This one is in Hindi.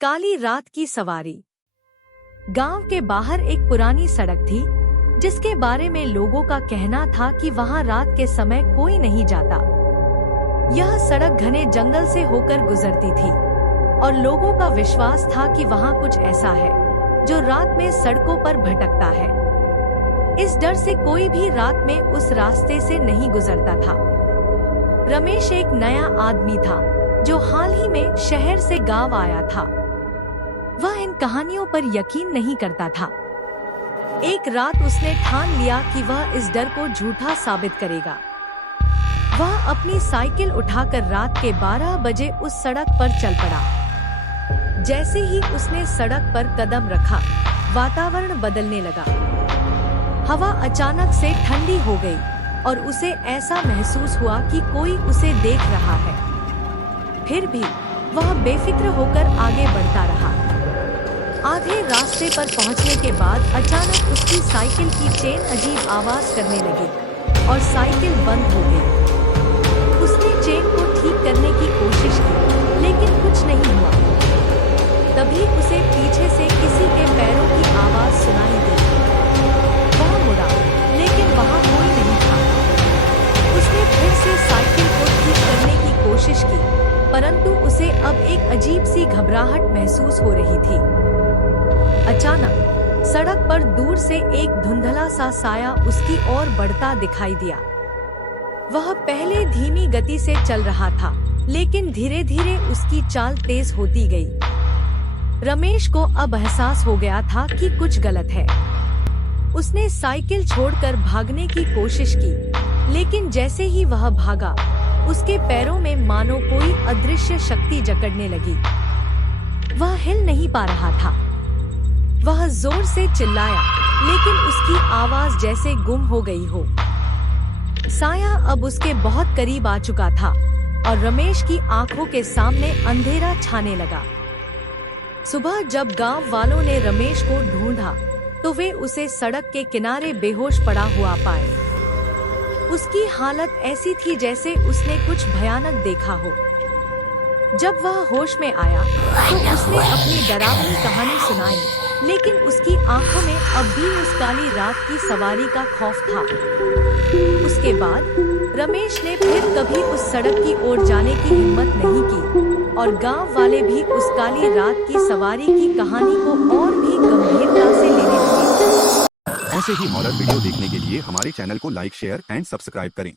काली रात की सवारी। गांव के बाहर एक पुरानी सड़क थी जिसके बारे में लोगों का कहना था कि वहां रात के समय कोई नहीं जाता। यह सड़क घने जंगल से होकर गुजरती थी और लोगों का विश्वास था कि वहां कुछ ऐसा है जो रात में सड़कों पर भटकता है। इस डर से कोई भी रात में उस रास्ते से नहीं गुजरता था। रमेश एक नया आदमी था जो हाल ही में शहर से गांव आया था। वह इन कहानियों पर यकीन नहीं करता था। एक रात उसने ठान लिया कि वह इस डर को झूठा साबित करेगा। वह अपनी साइकिल उठाकर रात के 12 बजे उस सड़क पर चल पड़ा। जैसे ही उसने सड़क पर कदम रखा, वातावरण बदलने लगा। हवा अचानक से ठंडी हो गई और उसे ऐसा महसूस हुआ कि कोई उसे देख रहा है। फिर भी वह बेफिक्र होकर आगे बढ़ता रहा। आधे रास्ते पर पहुंचने के बाद अचानक उसकी साइकिल की चेन अजीब आवाज करने लगी और साइकिल बंद हो गई। उसने चेन को ठीक करने की कोशिश की, लेकिन कुछ नहीं हुआ। तभी उसे पीछे से किसी के पैरों की आवाज सुनाई दी। वह मुड़ा, लेकिन वहां कोई नहीं था। उसने फिर से साइकिल को ठीक करने की कोशिश की, परंतु उसे अब एक अजीब सी घबराहट महसूस हो रही थी। अचानक सड़क पर दूर से एक धुंधला सा साया उसकी ओर बढ़ता दिखाई दिया। वह पहले धीमी गति से चल रहा था, लेकिन धीरे धीरे उसकी चाल तेज होती गई। रमेश को अब एहसास हो गया था कि कुछ गलत है। उसने साइकिल छोड़कर भागने की कोशिश की, लेकिन जैसे ही वह भागा, उसके पैरों में मानो कोई अदृश्य शक्ति जकड़ने लगी। वह हिल नहीं पा रहा था। वह जोर से चिल्लाया, लेकिन उसकी आवाज जैसे गुम हो गई हो। साया अब उसके बहुत करीब आ चुका था और रमेश की आंखों के सामने अंधेरा छाने लगा। सुबह जब गांव वालों ने रमेश को ढूंढा, तो वे उसे सड़क के किनारे बेहोश पड़ा हुआ पाए। उसकी हालत ऐसी थी जैसे उसने कुछ भयानक देखा हो। जब वह होश में आया, तो उसने अपनी डरावनी कहानी सुनाई, लेकिन उसकी आंखों में अब भी उस काली रात की सवारी का खौफ था। उसके बाद रमेश ने फिर कभी उस सड़क की ओर जाने की हिम्मत नहीं की और गांव वाले भी उस काली रात की सवारी की कहानी को और भी गंभीरता से लेने लगे। ऐसे ही हॉरर वीडियो देखने के लिए हमारे चैनल को लाइक, शेयर एंड सब्सक्राइब करें।